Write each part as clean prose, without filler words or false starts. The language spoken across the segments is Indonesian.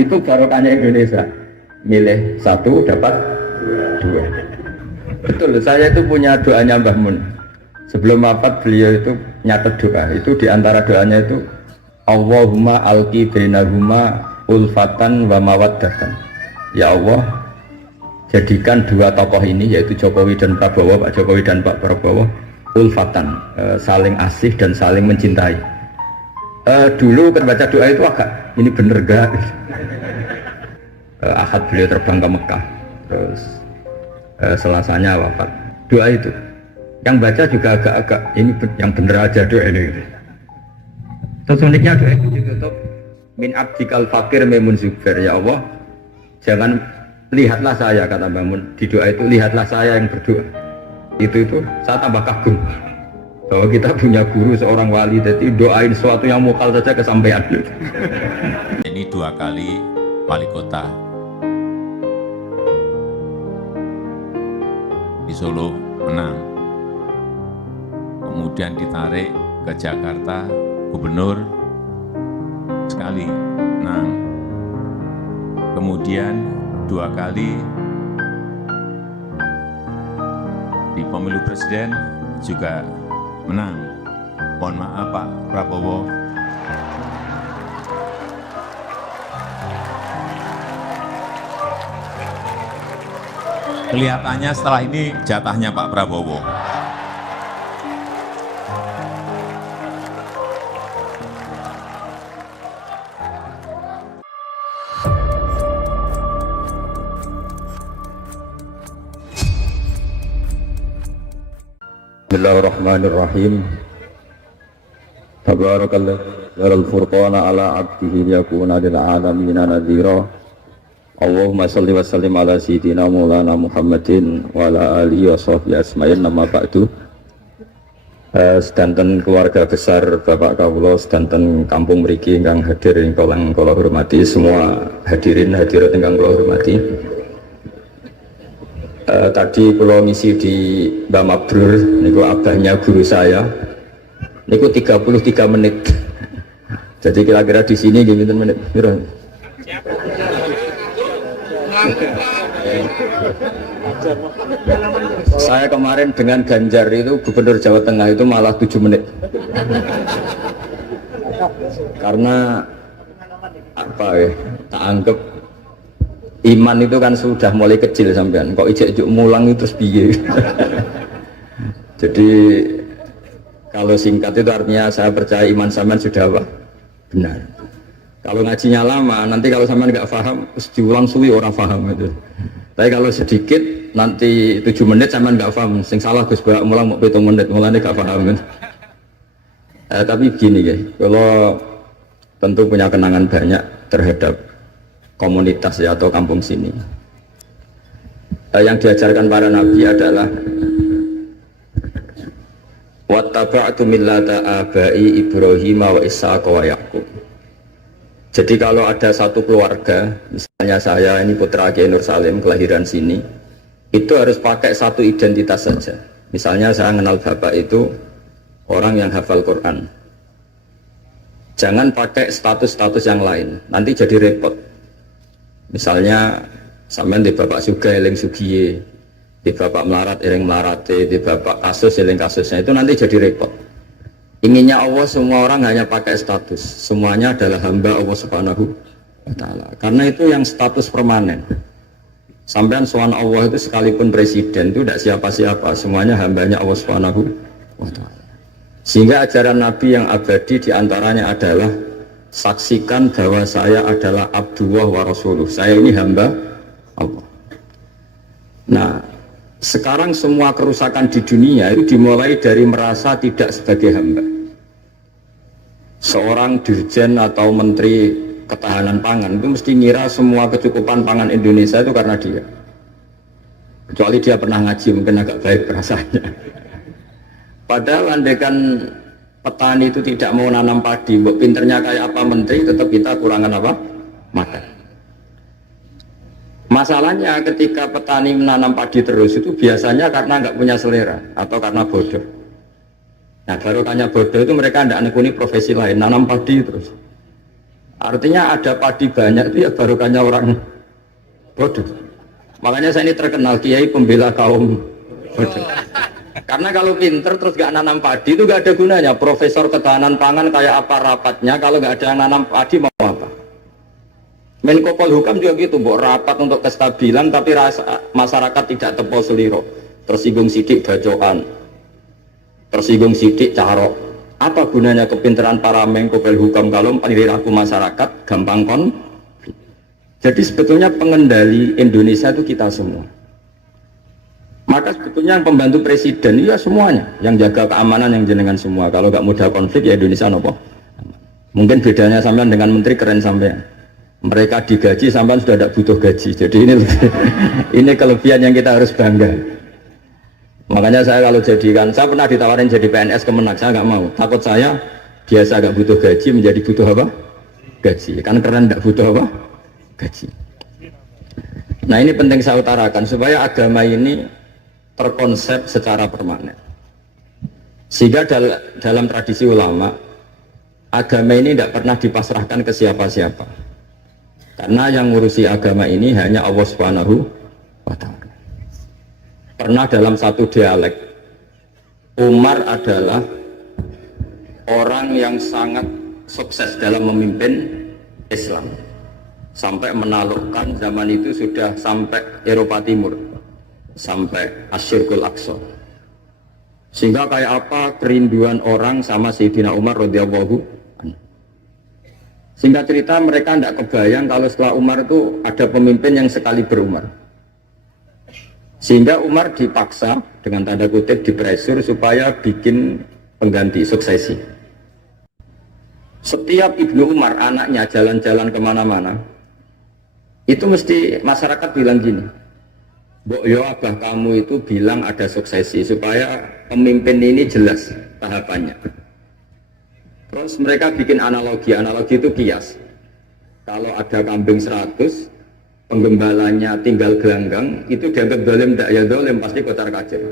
Itu barokahnya Indonesia. Milih satu dapat dua. Betul, saya itu punya doanya Mbah Mun. Sebelum wafat beliau itu nyatet doa. Itu diantara doanya itu Allahumma alqi bainahuma ulfatan wa mawaddatan. Ya Allah, jadikan dua tokoh ini yaitu Jokowi dan Prabowo, Pak Jokowi dan Pak Prabowo ulfatan, saling asih dan saling mencintai. Dulu kan baca doa itu agak ini bener gak? Ahad beliau terbang ke Mekah, terus Selasanya wafat. Doa itu yang baca juga agak-agak ini yang bener aja doa ini. Terus uniknya doa itu ditutup min abdikal fakir memun zubair. Ya Allah, jangan lihatlah saya, kata Bangun di doa itu, lihatlah saya yang berdoa. Itu saya tambah kagum bahwa kita punya guru seorang wali, jadi doain sesuatu yang mukal saja kesampaian. Ini 2 kali wali kota di Solo menang, kemudian ditarik ke Jakarta gubernur sekali menang, kemudian 2 kali di pemilu presiden juga menang. Mohon maaf Pak Prabowo. Kelihatannya setelah ini jatahnya Pak Prabowo. Bismillahirrahmanirrahim. Tabarakallahu dzal furqana ala 'abdihi yakuna lil 'alamina nadhira. Allahumma shalli wa sallim ala sayyidina Maulana Muhammadin wa ala alihi wa sahbihi asma'in. Nama ba'du. Sedanten keluarga besar Bapak kawula, sedanten kampung mriki ingkang hadir ingkang kula hormati, semua hadirin hadirat ingkang kula hormati. Tadi kula ngisi di Mbah Mabrur niku abahnya guru saya. Niku 33 menit. Jadi kira-kira di sini nggih pinten menit? Piro? Saya kemarin dengan Ganjar itu gubernur Jawa Tengah itu malah 7 menit. Karena apa ya? Tak anggap iman itu kan sudah mulai kecil sampean. Kok ijek-ijek mulang itu terus piye? Jadi kalau singkat itu artinya saya percaya iman sampean sudah apa? Benar. Kalau ngajinya lama, nanti kalau sampean nggak paham, terus diulang suwi orang paham itu. Tapi kalau sedikit, nanti 7 menit sampean nggak paham. Sing salah Gus Barak mulang mau 7 menit, mulanya nggak paham. Tapi begini ya, kalau tentu punya kenangan banyak terhadap komunitas ya atau kampung sini. Yang diajarkan para nabi adalah wattaba'tu millata abai Ibrahim wa Ishaq wa Yaqub. Jadi kalau ada satu keluarga, misalnya saya ini putra Kiai Nur Salim kelahiran sini, itu harus pakai satu identitas saja. Misalnya saya kenal bapak itu orang yang hafal Quran. Jangan pakai status-status yang lain, nanti jadi repot. Misalnya sampean di bapak Sugih eling Sugiye, di bapak melarat eling melarate, di bapak kasus eling kasusnya, itu nanti jadi repot. Inginnya Allah semua orang hanya pakai status, semuanya adalah hamba Allah Subhanahu wa Ta'ala. Karena itu yang status permanen. Sampean soal Allah itu sekalipun presiden itu tidak siapa-siapa, semuanya hambanya Allah Subhanahu wa Ta'ala. Sehingga ajaran Nabi yang abadi diantaranya adalah saksikan bahwa saya adalah Abdullah wa Rasuluh. Saya ini hamba Allah. Nah, sekarang semua kerusakan di dunia itu dimulai dari merasa tidak sebagai hamba. Seorang dirjen atau menteri ketahanan pangan itu mesti ngira semua kecukupan pangan Indonesia itu karena dia. Kecuali dia pernah ngaji, mungkin agak baik rasanya. Padahal andaikan petani itu tidak mau nanam padi, pinternya kayak apa menteri, tetap kita kurangan apa? Makan. Masalahnya ketika petani menanam padi terus itu biasanya karena nggak punya selera atau karena bodoh. Nah barokahnya bodoh itu mereka tidak nekuni profesi lain, nanam padi terus. Artinya ada padi banyak itu ya barokahnya orang bodoh. Makanya saya ini terkenal kiai pembela kaum bodoh. Karena kalau pinter terus gak nanam padi itu gak ada gunanya. Profesor ketahanan pangan kayak apa rapatnya, kalau gak ada yang nanam padi mau apa? Menko Polhukam juga gitu, buat rapat untuk kestabilan tapi masyarakat tidak tepol seliro. Tersinggung sidik bacokan, tersinggung sidik carok. Apa gunanya kepinteran para Menko Polhukam kalau perilaku masyarakat gampang Jadi sebetulnya pengendali Indonesia itu kita semua. Maka sebetulnya yang pembantu presiden ya semuanya, yang jaga keamanan yang jenengan semua. Kalau nggak mudah konflik ya Indonesia nopo. Mungkin bedanya sampean dengan menteri keren sampean. Mereka digaji sampean sudah tidak butuh gaji. Jadi ini kelebihan yang kita harus bangga. Makanya saya kalau jadikan, saya pernah ditawarin jadi PNS Kemenak, saya nggak mau. Takut saya biasa nggak butuh gaji menjadi butuh apa? Gaji. Kan keren nggak butuh apa? Gaji. Nah ini penting saya utarakan supaya agama ini terkonsep secara permanen. Sehingga dalam tradisi ulama, agama ini tidak pernah dipasrahkan ke siapa-siapa. Karena yang ngurusi agama ini hanya Allah Subhanahu wa Ta'ala. Pernah dalam satu dialek, Umar adalah orang yang sangat sukses dalam memimpin Islam. Sampai menaklukkan zaman itu sudah sampai Eropa Timur, sampai Asyirkul Aqsa. Sehingga kayak apa kerinduan orang sama Sayyidina Umar radhiyallahu anhu. Sehingga cerita mereka tidak kebayang kalau setelah Umar itu ada pemimpin yang sekali berumar. Sehingga Umar dipaksa dengan tanda kutip dipresur supaya bikin pengganti suksesi. Setiap Ibnu Umar anaknya jalan-jalan kemana-mana, itu mesti masyarakat bilang gini, Mbok yo abah kamu itu bilang ada suksesi supaya pemimpin ini jelas tahapannya. Terus mereka bikin analogi itu kias. Kalau ada kambing 100, penggembalanya tinggal gelanggang, itu dianggap dolim, tidak ya dolim, pasti kocar kacir.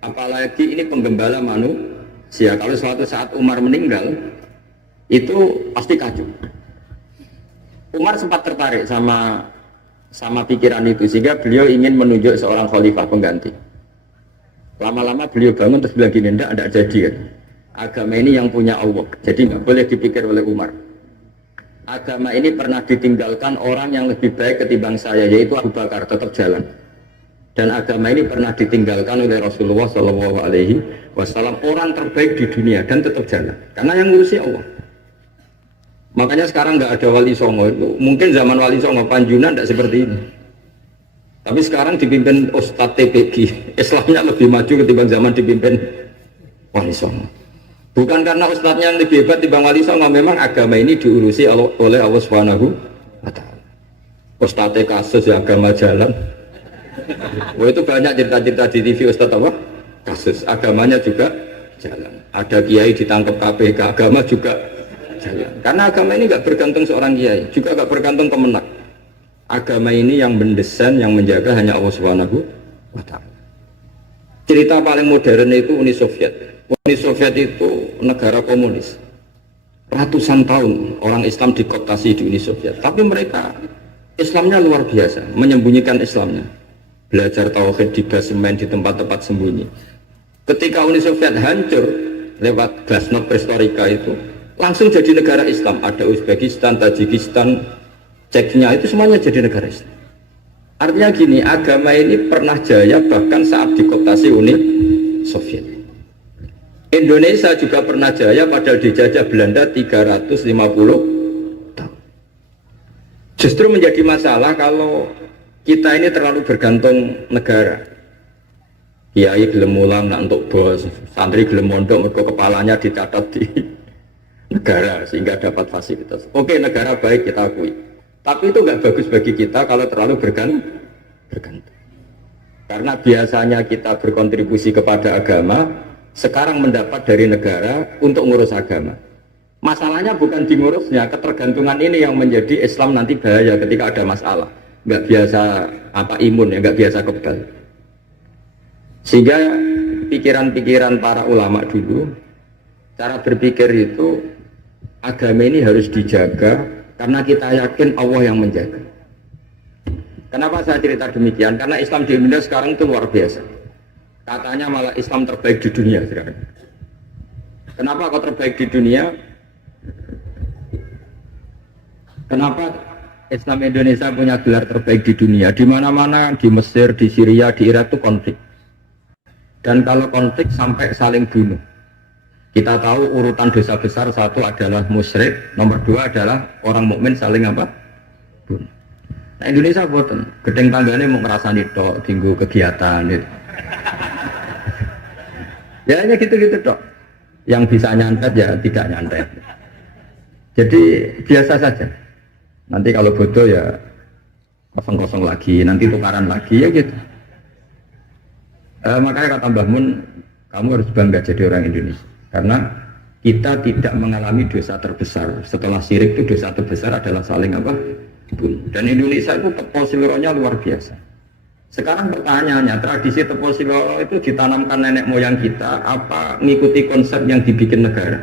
Apalagi ini penggembala manusia, kalau suatu saat Umar meninggal, itu pasti kacau. Umar sempat tertarik sama pikiran itu, sehingga beliau ingin menunjuk seorang khalifah pengganti. Lama-lama beliau bangun terus bilang gini, tidak jadi kan. Agama ini yang punya Allah, jadi nggak boleh dipikir oleh Umar. Agama ini pernah ditinggalkan orang yang lebih baik ketimbang saya, yaitu Abu Bakar, tetap jalan. Dan agama ini pernah ditinggalkan oleh Rasulullah SAW, orang terbaik di dunia, dan tetap jalan. Karena yang ngurusi Allah. Makanya sekarang nggak ada wali songo itu. Mungkin zaman wali songo Panjunan tidak seperti ini. Tapi sekarang dipimpin Ustadz TPG, Islamnya lebih maju ketimbang zaman dipimpin wali songo. Bukan karena ustadznya yang lebih hebat dibanding wali songo, memang agama ini diurusi oleh Allah Subhanahu wa Ta'ala. Ustadz kasus ya agama jalan. Wah itu banyak cerita-cerita di TV ustadz apa? Kasus agamanya juga jalan. Ada kiai ditangkap KPK, agama juga jalan. Karena agama ini nggak bergantung seorang kiai, juga nggak bergantung kemenak. Agama ini yang mendesain, yang menjaga hanya Allah Subhanahu wa Ta'ala. Cerita paling modern itu Uni Soviet. Uni Soviet itu negara komunis. Ratusan tahun orang Islam dikooptasi di Uni Soviet. Tapi mereka Islamnya luar biasa, menyembunyikan Islamnya. Belajar tauhid di basemen, di tempat-tempat sembunyi. Ketika Uni Soviet hancur lewat glasnost perestroika itu, langsung jadi negara Islam. Ada Uzbekistan, Tajikistan, Ceknya, itu semuanya jadi negara Islam. Artinya gini, agama ini pernah jaya bahkan saat dikooptasi Uni Soviet. Indonesia juga pernah jaya padahal dijajah Belanda 350 tahun. Justru menjadi masalah kalau kita ini terlalu bergantung negara. Kiai gelem mulang nak untuk bos, santri gelem mondok mergo kepalanya dicatat di negara sehingga dapat fasilitas. Oke, negara baik kita akui. Tapi itu nggak bagus bagi kita kalau terlalu bergantung. Karena biasanya kita berkontribusi kepada agama, sekarang mendapat dari negara untuk ngurus agama. Masalahnya bukan di ngurusnya, ketergantungan ini yang menjadi Islam nanti bahaya ketika ada masalah. Nggak biasa imun ya, nggak biasa kebal. Sehingga pikiran-pikiran para ulama dulu, cara berpikir itu agama ini harus dijaga Karena kita yakin Allah yang menjaga. Kenapa saya cerita demikian? Karena Islam di Indonesia sekarang itu luar biasa. Katanya malah Islam terbaik di dunia sekarang. Kenapa kok terbaik di dunia? Kenapa Islam Indonesia punya gelar terbaik di dunia? Di mana-mana, di Mesir, di Syria, di Irak itu konflik. Dan kalau konflik sampai saling bunuh. Kita tahu urutan dosa besar, satu adalah musyrik, nomor dua adalah orang mukmin saling apa? Bunuh. Nah Indonesia buatan, gedeng tanggane mau ngerasani tok, tinggu kegiatan itu. Ya hanya gitu-gitu tok. Yang bisa nyantet ya tidak nyantet. Jadi biasa saja. Nanti kalau bodoh ya kosong-kosong lagi, nanti tukaran lagi ya gitu. Makanya kata Mbah Mun, kamu harus bangga jadi orang Indonesia. Karena kita tidak mengalami dosa terbesar. Setelah syirik itu dosa terbesar adalah saling apa? Bunuh. Dan Indonesia itu tepol siloronya luar biasa. Sekarang pertanyaannya, tradisi tepol siloro itu ditanamkan nenek moyang kita apa mengikuti konsep yang dibikin negara?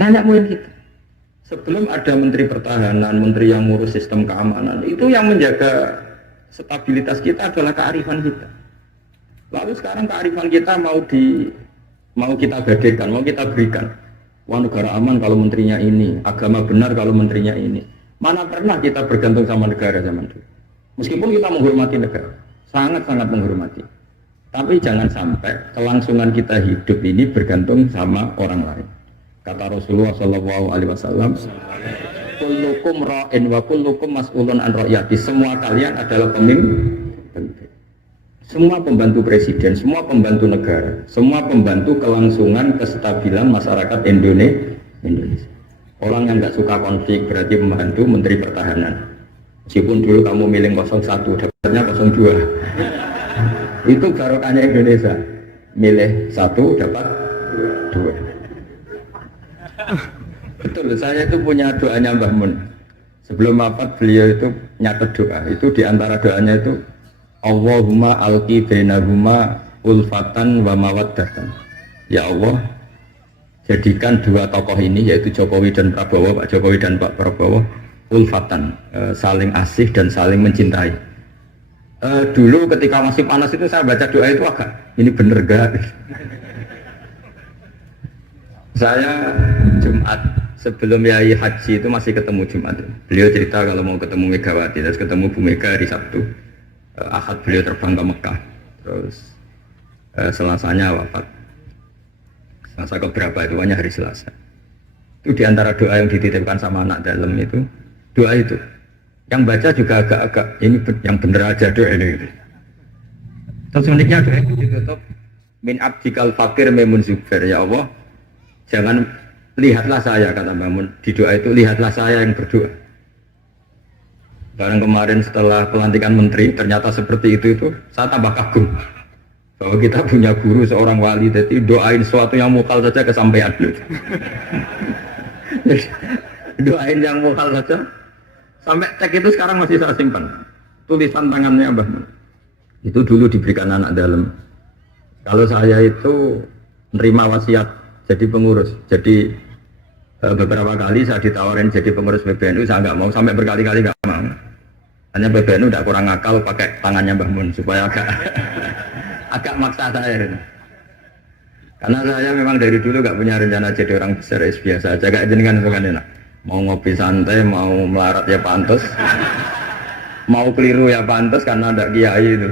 Nenek moyang kita. Sebelum ada menteri pertahanan, menteri yang ngurus sistem keamanan, itu yang menjaga stabilitas kita adalah kearifan kita. Lalu sekarang kearifan kita mau kita gadaikan, mau kita berikan. Wah negara aman kalau menterinya ini, agama benar kalau menterinya ini. Mana pernah kita bergantung sama negara zaman dulu. Meskipun kita menghormati negara, sangat-sangat menghormati. Tapi jangan sampai kelangsungan kita hidup ini bergantung sama orang lain. Kata Rasulullah SAW, kullukum ra'in wa kullukum mas'ulun an ra'yati. Semua kalian adalah pemimpin. Semua pembantu presiden, semua pembantu negara, semua pembantu kelangsungan kestabilan masyarakat Indonesia. Orang yang nggak suka konflik berarti membantu menteri pertahanan. Meskipun dulu kamu milih 01, dapatnya 02. Itu barokahnya Indonesia. Milih 1 dapat 2. Betul, saya itu punya doanya Mbah Mun. Sebelum wafat beliau itu nyatet doa. Itu diantara doanya itu Allahumma alqi bainahuma ulfatan wa mawaddatan. Ya Allah, jadikan dua tokoh ini yaitu Jokowi dan Prabowo, Pak Jokowi dan Pak Prabowo ulfatan, saling asih dan saling mencintai. Dulu ketika masih panas itu saya baca doa itu agak ini bener gak? Saya Jumat sebelum Yai Haji itu masih ketemu Jumat. Beliau cerita kalau mau ketemu Megawati, terus ketemu Bu Mega hari Sabtu. Ahad beliau terbang ke Mekah, terus Selasanya wafat. Selasa keberapa itu hanya hari Selasa. Itu diantara doa yang dititipkan sama anak dalam itu, doa itu. Yang baca juga agak-agak ini yang bener aja doa ini. Terus uniknya doa itu ditutup min abdikal fakir memun zubair, ya Allah. Jangan lihatlah saya, kata Mbak Mun di doa itu, lihatlah saya yang berdoa. Dan kemarin setelah pelantikan menteri ternyata seperti itu saya tambah kagum bahwa kita punya guru seorang wali, jadi doain sesuatu yang mukal saja kesampaian. Doain yang mukal saja sampai cek itu sekarang masih saya simpan tulisan tangannya Mbah Mun. Itu dulu diberikan anak dalam. Kalau saya itu menerima wasiat jadi pengurus, jadi beberapa kali saya ditawarin jadi pengurus PBNU, saya nggak mau, sampai berkali-kali nggak mau. Hanya PBNU udah kurang akal pakai tangannya Mbah Mun supaya agak maksa saya. Karena saya memang dari dulu nggak punya rencana jadi orang besar, biasa aja kayak jenengan bukan enak. Mau ngopi santai, mau melarat ya pantas, mau keliru ya pantas karena ada kiai itu.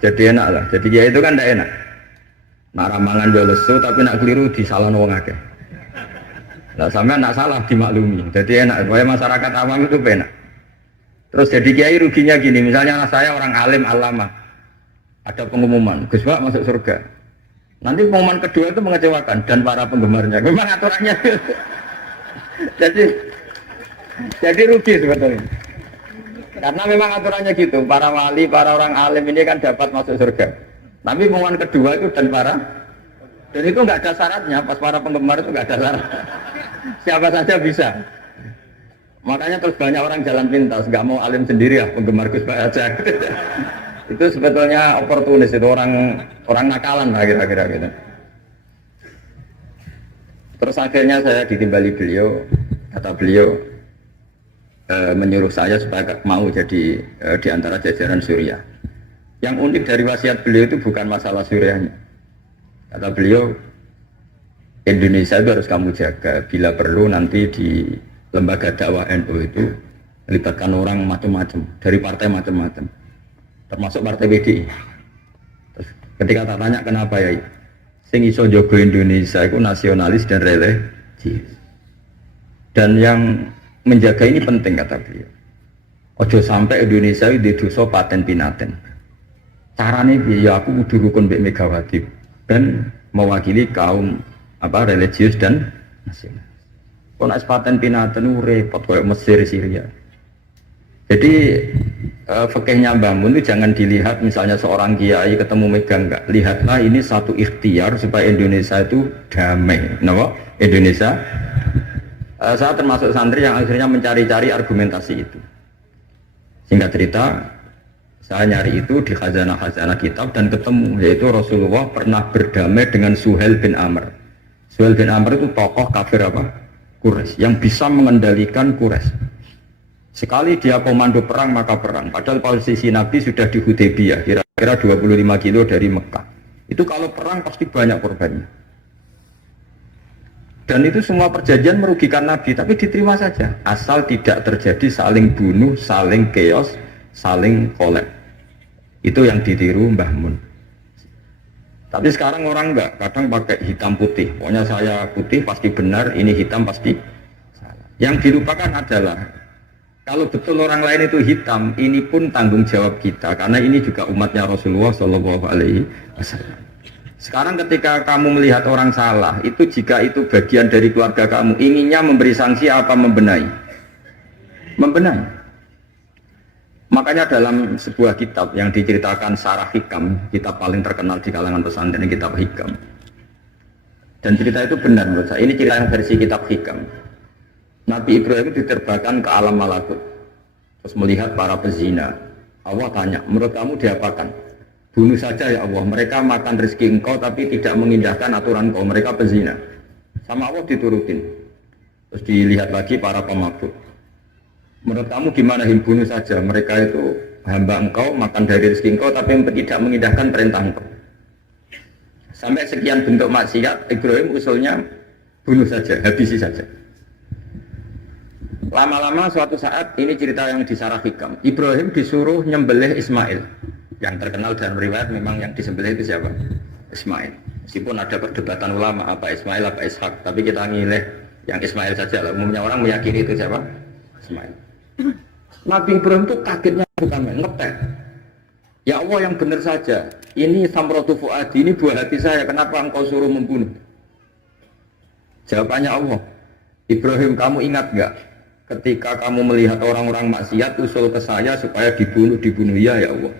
Jadi enak lah. Jadi kiai itu kan tidak enak. Nak ramangan jual lesu tapi nak keliru disalah wong akeh. Nah sampai nak salah dimaklumi. Jadi enak. Supaya masyarakat awam itu enak. Terus jadi kiai ruginya gini. Misalnya anak saya orang alim alama, ada pengumuman Gus Pak masuk surga. Nanti pengumuman kedua itu mengecewakan dan para penggemarnya. Memang aturannya. jadi rugi sebetulnya. Karena memang aturannya gitu. Para wali, para orang alim ini kan dapat masuk surga. Tapi pengumuman kedua itu dan itu nggak ada syaratnya. Pas para penggemar itu nggak ada syarat. Siapa saja bisa. Makanya terus banyak orang jalan pintas, nggak mau alim sendiri ya, penggemar Gus Pak aja. Itu sebetulnya oportunis, itu orang nakalan lah kira-kira gitu. Terus akhirnya saya ditimbali beliau, kata beliau, menyuruh saya supaya mau jadi di antara jajaran Suriah. Yang unik dari wasiat beliau itu bukan masalah Suriahnya. Kata beliau, Indonesia itu harus kamu jaga. Bila perlu nanti di lembaga dakwah NU itu melibatkan orang macam-macam, dari partai macam-macam, termasuk partai PDI. Terus ketika tak tanya kenapa ya, sing iso jaga Indonesia itu nasionalis dan religius. Dan yang menjaga ini penting kata beliau. Ojo sampai Indonesia itu dosa paten pinaten. Caranya ya aku kudu rukun Mbak Megawati dan mewakili kaum religius dan nasional. Kalau nak paten pinaten repot kayak Mesir, Syria. Jadi fikihnya Mbah Mun itu jangan dilihat misalnya seorang kiai ketemu megang enggak. Lihatlah ini satu ikhtiar supaya Indonesia itu damai. Kenapa? Indonesia. Saya termasuk santri yang akhirnya mencari-cari argumentasi itu. Singkat cerita, saya nyari itu di khazanah-khazanah kitab dan ketemu, yaitu Rasulullah pernah berdamai dengan Suhail bin Amr. Suhail bin Amr itu tokoh kafir Quraisy yang bisa mengendalikan Quraisy. Sekali dia komando perang maka perang. Padahal posisi Nabi sudah di Hudaybiyah, kira-kira 25 kilo dari Mekah. Itu kalau perang pasti banyak korbannya. Dan itu semua perjanjian merugikan Nabi, tapi diterima saja. Asal tidak terjadi saling bunuh, saling chaos, saling kolek. Itu yang ditiru Mbah Mun. Tapi sekarang orang enggak, kadang pakai hitam putih. Pokoknya saya putih pasti benar, ini hitam pasti salah. Yang dilupakan adalah kalau betul orang lain itu hitam, ini pun tanggung jawab kita karena ini juga umatnya Rasulullah SAW. Sekarang ketika kamu melihat orang salah, itu jika itu bagian dari keluarga kamu, inginnya memberi sanksi apa membenahi? Membenahi. Makanya dalam sebuah kitab yang diceritakan Sarah Hikam, kitab paling terkenal di kalangan pesantren, kitab Hikam. Dan cerita itu benar menurut saya. Ini cerita yang versi kitab Hikam. Nabi Ibrahim diterbangkan ke alam malakut, terus melihat para pezina. Allah tanya, menurut kamu diapakan? Bunuh saja ya Allah, mereka makan rezeki engkau tapi tidak mengindahkan aturan engkau, mereka pezina. Sama Allah diturutin. Terus dilihat lagi para pemabuk. Menurut kamu gimana, bunuh saja, mereka itu hamba engkau, makan dari rezeki engkau tapi tidak mengindahkan perintah engkau. Sampai sekian bentuk maksiat, Ibrahim usulnya bunuh saja, habisi saja. Lama-lama suatu saat, ini cerita yang di Sarah Hikam, Ibrahim disuruh nyembelih Ismail. Yang terkenal dalam riwayat memang yang disembelih itu siapa? Ismail. Meskipun ada perdebatan ulama apa Ismail apa Ishak, tapi kita ngileh yang Ismail saja lah. Umumnya orang meyakini itu siapa? Ismail. Nabi Ibrahim itu kagetnya bukan main, ngetek. Ya Allah yang benar saja. Ini samratu fuadi, ini buah hati saya. Kenapa engkau suruh membunuh? Jawabannya Allah. Ibrahim, kamu ingat enggak? Ketika kamu melihat orang-orang maksiat usul ke saya supaya dibunuh ya ya Allah.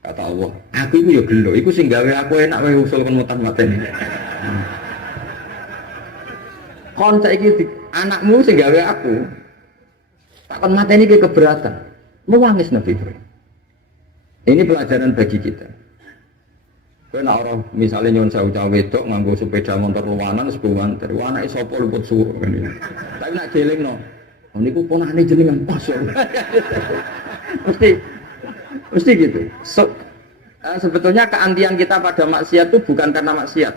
Kata Allah, aku itu ya gelo, itu sing gawe aku enak wae usul kon mutan-mateni. Kon saiki anakmu sing gawe aku. Tak kon mateni ke keberatan. Nangis Nabi Ibrahim. Ini pelajaran bagi kita. Kowe nek ora misale nyon sewu cawe wedok nganggo sepeda motor luwanan sebuwan terus anake sapa luput suwuk kan. Tapi nek jelingno, niku ponakane jenengan pas ya. Mesti gitu. Sebetulnya keantian kita pada maksiat itu bukan karena maksiat.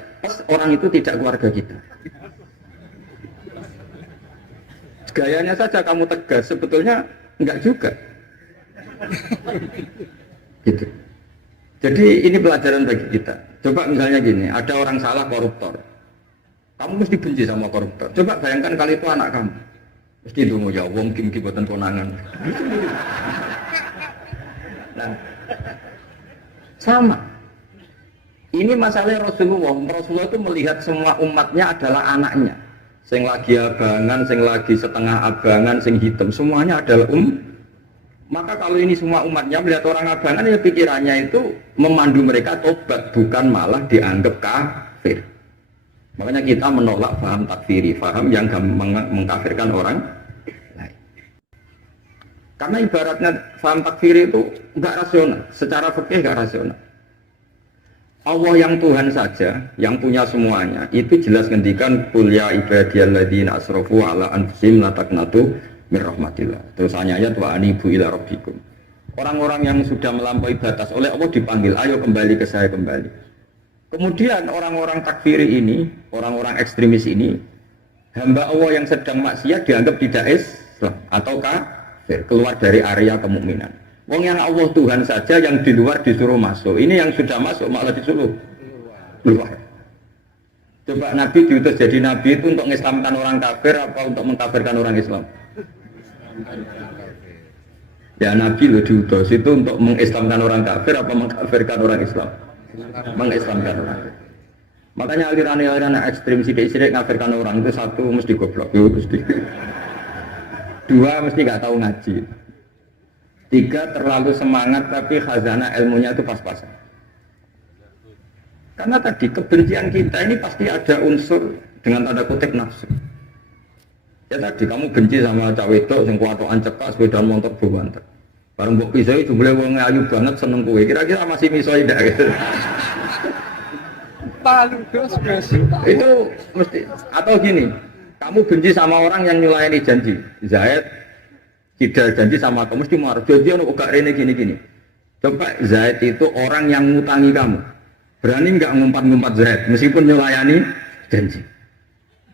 Orang itu tidak keluarga kita. Gayanya saja kamu tegas, sebetulnya enggak juga. Gitu. Jadi ini pelajaran bagi kita. Coba misalnya gini, ada orang salah koruptor. Kamu mesti benci sama koruptor. Coba bayangkan kali itu anak kamu. Mesti dungu ya wong kim boten konangan. Nah, sama. Ini masalah Rasulullah. Rasulullah itu melihat semua umatnya adalah anaknya. Sing lagi abangan, sing lagi setengah abangan, sing hitam, semuanya adalah Maka kalau ini semua umatnya melihat orang abangan, ya pikirannya itu memandu mereka tobat, bukan malah dianggap kafir. Makanya kita menolak paham takfiri, paham yang mengkafirkan orang lain. Karena ibaratnya paham takfiri itu enggak rasional, secara fikih enggak rasional. Allah yang Tuhan saja, yang punya semuanya, itu jelas ngendikan qul ya ibadiyalladzina asrafu ala anfusihim la taqnatu min rahmatillah. Terus ayat wa anibu ila rabbikum. Orang-orang yang sudah melampaui batas oleh Allah dipanggil, ayo kembali ke saya kembali. Kemudian orang-orang takfiri ini, orang-orang ekstremis ini, hamba Allah yang sedang maksiat dianggap tidak Islam atau kafir, keluar dari area kemukminan. Wong yang Allah Tuhan saja yang di luar disuruh masuk. Ini yang sudah masuk malah disuruh keluar. Coba Nabi diutus jadi Nabi itu untuk mengislamkan orang kafir apa untuk mengkafirkan orang Islam? Ya Nabi lo diutus itu untuk mengislamkan orang kafir apa mengkafirkan orang Islam? Mengislamkan orang. Makanya aliran-aliran ekstrim sidik-sidik ngafirkan orang itu satu mesti goblok, mesti. Dua mesti nggak tahu ngaji. Tiga terlalu semangat tapi khazanah ilmunya itu pas-pasan. Karena tadi kebencian kita ini pasti ada unsur dengan tanda kutip nafsu. Ya tadi kamu benci sama cawe wedok sing kuatokan cekak sepeda motor buwanter. Bareng mbok pisoi jumlah wong ayu banget seneng kowe. Kira-kira masih misoi ndak gitu. Itu mesti atau gini, kamu benci sama orang yang nyulayani janji. Zaid tidak janji sama kamu mesti marah. Janji ono gak rene gini-gini. Coba Zaid itu orang yang ngutangi kamu. Berani enggak ngumpat-ngumpat Zaid meskipun nyulayani janji.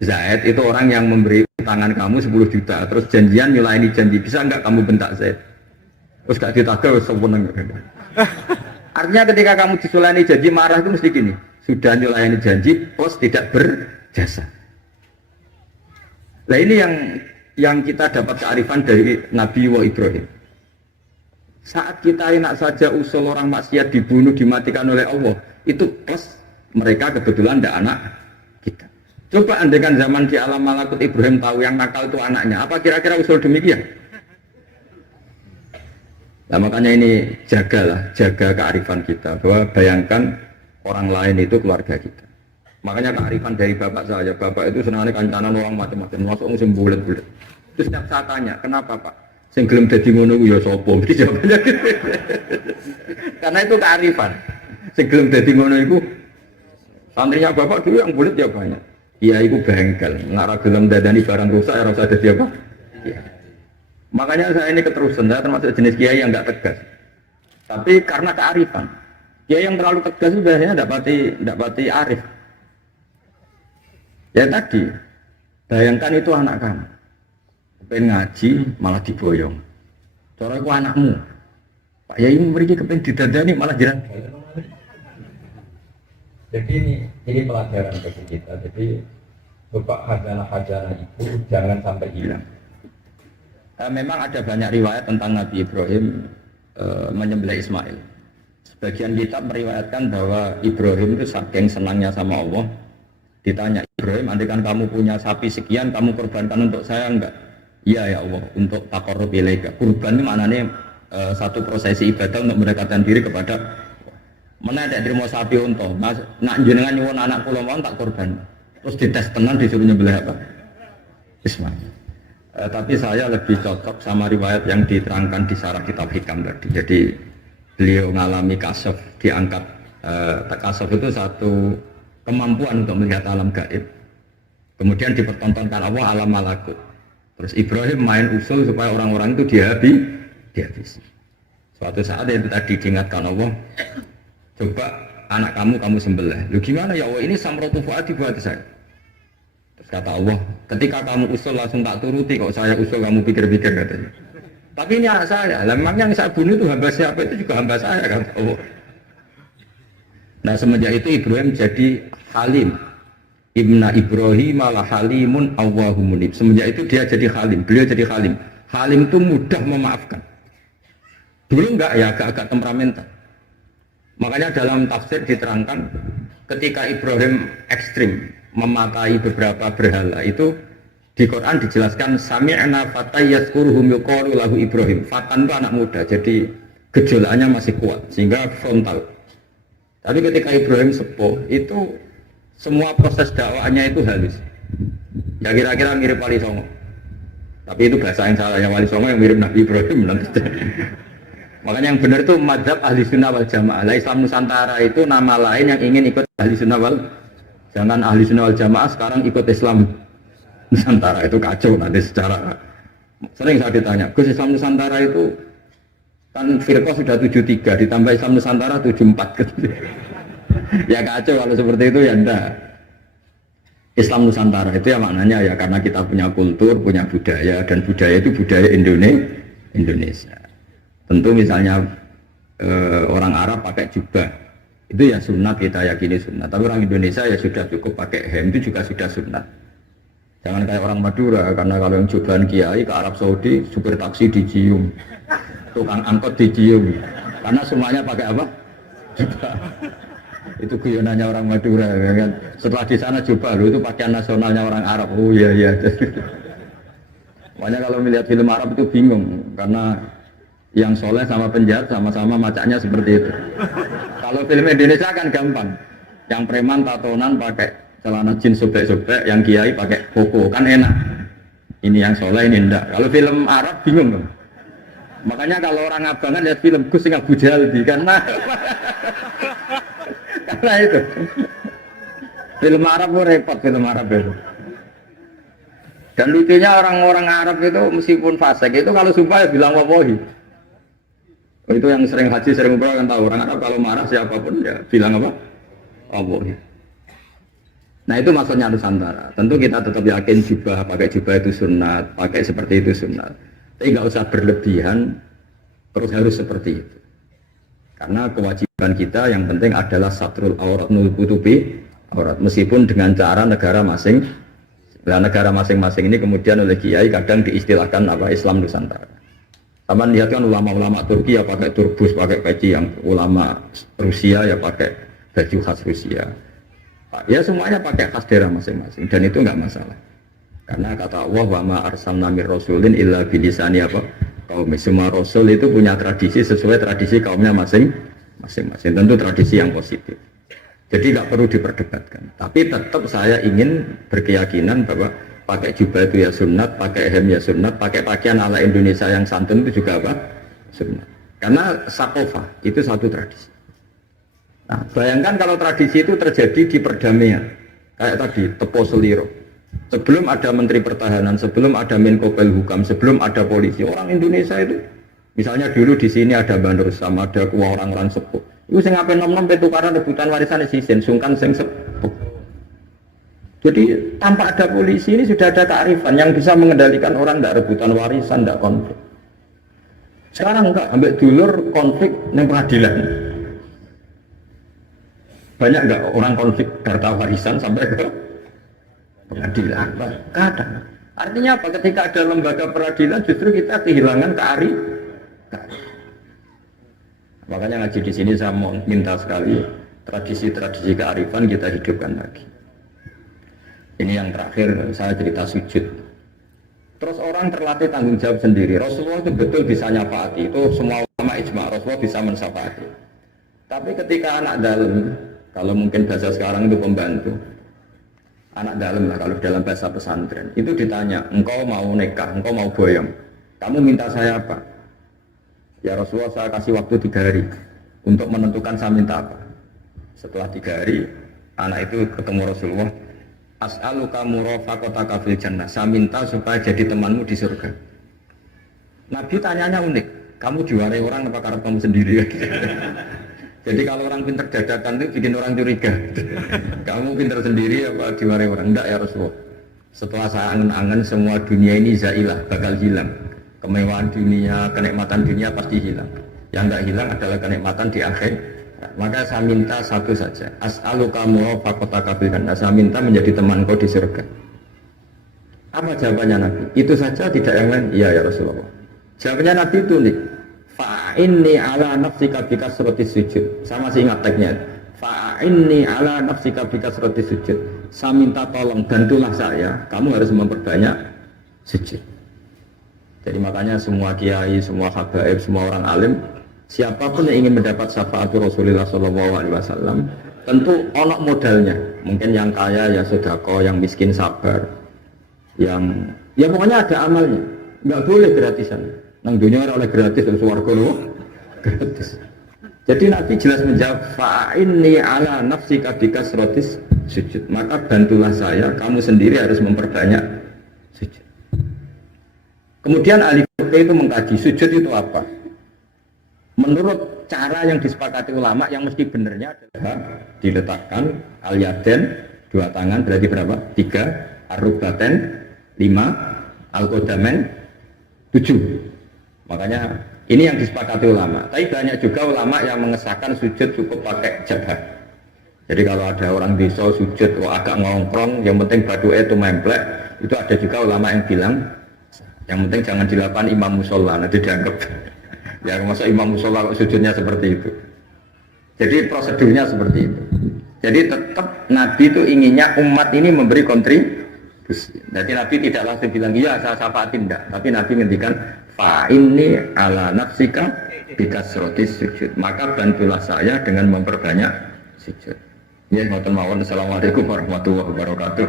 Zaid itu orang yang memberi utangan kamu 10 juta, terus janjian nyulayani janji. Bisa enggak kamu bentak Zaid? Terus gak ditagih sewenang. Artinya ketika kamu disulayani janji marah itu mesti gini. Sudah nyulayani janji plus tidak berjasa. Nah ini yang kita dapat kearifan dari Nabi wa Ibrahim. Saat kita enak saja usul orang maksiat dibunuh dimatikan oleh Allah, itu plus mereka kebetulan tidak anak kita. Coba andaikan zaman di alam malakut Ibrahim tahu yang nakal itu anaknya, apa kira-kira usul demikian? Nah makanya ini jaga kearifan kita, bahwa bayangkan orang lain itu keluarga kita. Makanya kearifan dari bapak saya, bapak itu senangnya kancanan orang macam-macam, masuk musim bulat-bulat. Terus setiap saya tanya, kenapa pak? Sing gelem dadi ngono ku ya sapa? Mesti jawabannya gitu. Karena itu kearifan. Sing gelem dadi ngono iku santrinya bapak dulu yang bulat ya banyak. Iya iku bengkel, ngara gelem dadani barang rusak ya ora usah dadi apa? Iya. Makanya saya ini keterusan, saya termasuk jenis kiai yang enggak tegas. Tapi karena kearifan. Kiai yang terlalu tegas itu biasanya enggak pati arif. Ya tadi, bayangkan itu anak kamu. Kepen ngaji malah diboyong. Cara itu anakmu. Pak Yai memberi kepen didadani malah jiran. Jadi ini pelajaran bagi kita. Jadi bapak hajana itu jangan sampai hilang. Memang ada banyak riwayat tentang Nabi Ibrahim menyembelih Ismail. Sebagian kitab meriwayatkan bahwa Ibrahim itu saking senangnya sama Allah. Ditanya Ibrahim, andaikan kamu punya sapi sekian, kamu korbankan untuk saya enggak? Iya ya Allah, untuk taqarrub ilaika. Kurban itu maknanya satu prosesi ibadah untuk mendekatkan diri kepada mana ada terima sapi unta. Nak jenengan nyuwun anak kula mau tak korban. Terus dites tenan disuruh nyembelih apa? Ismail. Tapi saya lebih cocok sama riwayat yang diterangkan di syarah kitab Hikam tadi. Jadi beliau mengalami kasaf, diangkat kasaf itu satu kemampuan untuk melihat alam gaib. Kemudian dipertontonkan Allah alam malakut. Terus Ibrahim main usul supaya orang-orang itu dihabisi. Suatu saat itu tadi diingatkan Allah, coba anak kamu sembelih. Lu gimana ya Allah, ini samratu fuadi buat saya. Terus kata Allah, ketika kamu usul langsung tak turuti, kok saya usul kamu pikir-pikir katanya. Tapi ini anak saya, memang yang saya bunuh itu hamba siapa, itu juga hamba saya kata Allah. Nah semenjak itu Ibrahim jadi halim. Ibna Ibrahim malah halimun awwahumunib. Semenjak itu dia jadi halim, beliau jadi halim. Halim itu mudah memaafkan. Dulu enggak ya, agak-agak temperamental. Makanya dalam tafsir diterangkan ketika Ibrahim ekstrim memakai beberapa berhala itu di Quran dijelaskan sami'na fatay yazkuruhum yuqalu lahu Ibrahim. Fatan itu anak muda, jadi gejolakannya masih kuat sehingga frontal. Tapi ketika Ibrahim sepuh itu semua proses dakwaannya itu halus. Ya kira-kira mirip Wali Songo. Tapi itu bahasa yang salahnya Wali Songo yang mirip Nabi Ibrahim nanti. Makanya yang benar itu madzhab ahli sunnah wal jamaah. Islam Nusantara itu nama lain yang ingin ikut ahli sunnah wal. Jangan ahli sunnah wal jamaah sekarang ikut Islam Nusantara, itu kacau nanti secara Sering saya ditanya, Gus Islam Nusantara itu kan firqah sudah 73, ditambah Islam Nusantara 74 gitu. Ya kacau kalau seperti itu ya enggak. Islam Nusantara itu ya maknanya ya karena kita punya kultur, punya budaya, dan budaya itu budaya Indonesia. Tentu misalnya orang Arab pakai jubah, itu ya sunat, kita yakini sunat. Tapi orang Indonesia ya sudah cukup pakai hem, itu juga sudah sunat. Jangan kayak orang Madura, karena kalau yang jubahan kiai ke Arab Saudi, supir taksi dicium, tukang angkot dicium, karena semuanya pakai apa? Jubah. Itu guyonannya orang Madura, ya kan? Setelah di sana jubah, itu pakaian nasionalnya orang Arab. Oh iya iya. Makanya kalau melihat film Arab itu bingung, karena yang soleh sama penjahat sama-sama macaknya seperti itu. Kalau film Indonesia kan gampang, yang preman tatonan pakai celana jeans sobek-sobek, yang kiai pakai koko, kan enak. Ini yang soleh, ini enggak. Kalau film Arab bingung loh. Makanya kalau orang abangan lihat film Gus sing Abu Jahal karena karena itu film Arab itu repot, film Arab itu. Dan lucunya orang-orang Arab itu meskipun fasik itu kalau sumpah ya bilang wallahi. Itu yang sering haji, sering umrah kan tahu, orang Arab kalau marah siapapun ya bilang apa? Wallahi. Nah itu maksudnya Nusantara. Tentu kita tetap yakin jubah, pakai jubah itu sunat, pakai seperti itu sunat. Tapi nggak usah berlebihan, terus harus seperti itu. Karena kewajiban kita yang penting adalah satrul aurat nutupi aurat. Meskipun dengan cara negara masing, nah, negara masing-masing ini kemudian oleh kiai kadang diistilahkan apa Islam Nusantara. Sama lihat kan ulama-ulama Turki ya pakai turbus, pakai peci, yang ulama Rusia ya pakai baju khas Rusia. Ya semuanya pakai khas daerah masing-masing dan itu nggak masalah. Karena kata Allah wa ma arsalna mir rasulin illa bilisani apa? Kaum semua rasul itu punya tradisi sesuai tradisi kaumnya masing-masing. Tentu tradisi yang positif. Jadi nggak perlu diperdebatkan. Tapi tetap saya ingin berkeyakinan bahwa pakai jubah itu ya sunat, pakai hem ya sunat, pakai pakaian ala Indonesia yang santun itu juga apa? Sunat. Karena sakofa itu satu tradisi. Nah, bayangkan kalau tradisi itu terjadi di perdamaian. Kayak tadi, Tepo Seliro. Sebelum ada Menteri Pertahanan, sebelum ada Menko Polhukam, sebelum ada polisi, orang Indonesia itu, misalnya dulu di sini ada Bandar sama ada orang-orang sepuh. Itu sing ape nom-nom tukaran rebutan warisan sisen, sungkan sing sepuh. Jadi tanpa ada polisi ini sudah ada kearifan yang bisa mengendalikan orang tidak rebutan warisan, tidak konflik. Sekarang enggak, ambil dulur konflik di pengadilan. Banyak enggak orang konflik harta warisan sampai ke pengadilan? Kadang. Artinya apa? Ketika ada lembaga peradilan justru kita kehilangan kearifan. Makanya ngaji di sini saya mau minta sekali tradisi-tradisi kearifan kita hidupkan lagi. Ini yang terakhir saya cerita sujud. Terus orang terlatih tanggung jawab sendiri. Rasulullah itu betul bisa nyafaati. Itu semua ulama ijma. Rasulullah bisa mensyafaati. Tapi ketika anak dalam, kalau mungkin bahasa sekarang itu pembantu, anak dalam lah kalau dalam bahasa pesantren, itu ditanya, engkau mau nikah, engkau mau boyong, kamu minta saya apa? Ya Rasulullah saya kasih waktu 3 hari untuk menentukan saya minta apa. Setelah 3 hari, anak itu ketemu Rasulullah. As'aluka murafaqataka fil jannah. Saya minta supaya jadi temanmu di surga. Nabi tanyanya unik. Kamu diwarai orang apa karena kamu sendiri? Jadi kalau orang pintar dadakan itu bikin orang curiga. Kamu pintar sendiri apa diwarai orang? Enggak ya Rasulullah. Setelah saya angen-angen semua dunia ini zailah, bakal hilang. Kemewahan dunia, kenikmatan dunia pasti hilang. Yang enggak hilang adalah kenikmatan di akhir. Maka saya minta satu saja. As'aluka murafaqataka fil jannah. Saya minta menjadi teman kau di surga. Apa jawabannya Nabi? Itu saja, tidak yang lain? Iya ya Rasulullah. Jawabannya Nabi itu nih. Fa'inni ala nafsika bikasrati sujud. Saya masih ingat teksnya. Fa'inni ala nafsika bikasrati sujud. Saya minta tolong, bantulah saya. Kamu harus memperbanyak sujud. Jadi makanya semua kiai, semua habaib, semua orang alim, siapapun yang ingin mendapat syafaat Rasulullah SAW, tentu onok modalnya. Mungkin yang kaya ya sedekah, yang miskin sabar, yang ya pokoknya ada amalnya. Nggak boleh gratisan. Nang dunia oleh gratis, swarga loh gratis. Jadi Nabi jelas menjawab, fa'inni ala nafsika bikasratis sujud. Maka bantulah saya, kamu sendiri harus memperbanyak sujud. Kemudian ahli fikih itu mengkaji sujud itu apa. Menurut cara yang disepakati ulama yang mesti benernya adalah diletakkan al-yaden 2 tangan berarti berapa? 3, ar-rukbaten 5, al-qodamen 7. Makanya ini yang disepakati ulama. Tapi banyak juga ulama yang mengesahkan sujud cukup pakai jabah. Jadi kalau ada orang desa sujud agak ngongkrong, yang penting badu'e itu memplek, itu ada juga ulama yang bilang yang penting jangan dilakukan imam musola, nanti dianggap ya masa imam musola kok sujudnya seperti itu. Jadi prosedurnya seperti itu. Jadi tetap Nabi itu inginnya umat ini memberi kontribusi. Jadi Nabi tidak langsung bilang iya saya syafaatin enggak, tapi Nabi ngendikan fa inni ala nafsika bikasrotis sujud, maka bantulah saya dengan memperbanyak sujud. Ya, ngoten mawon. Assalamualaikum warahmatullahi wabarakatuh.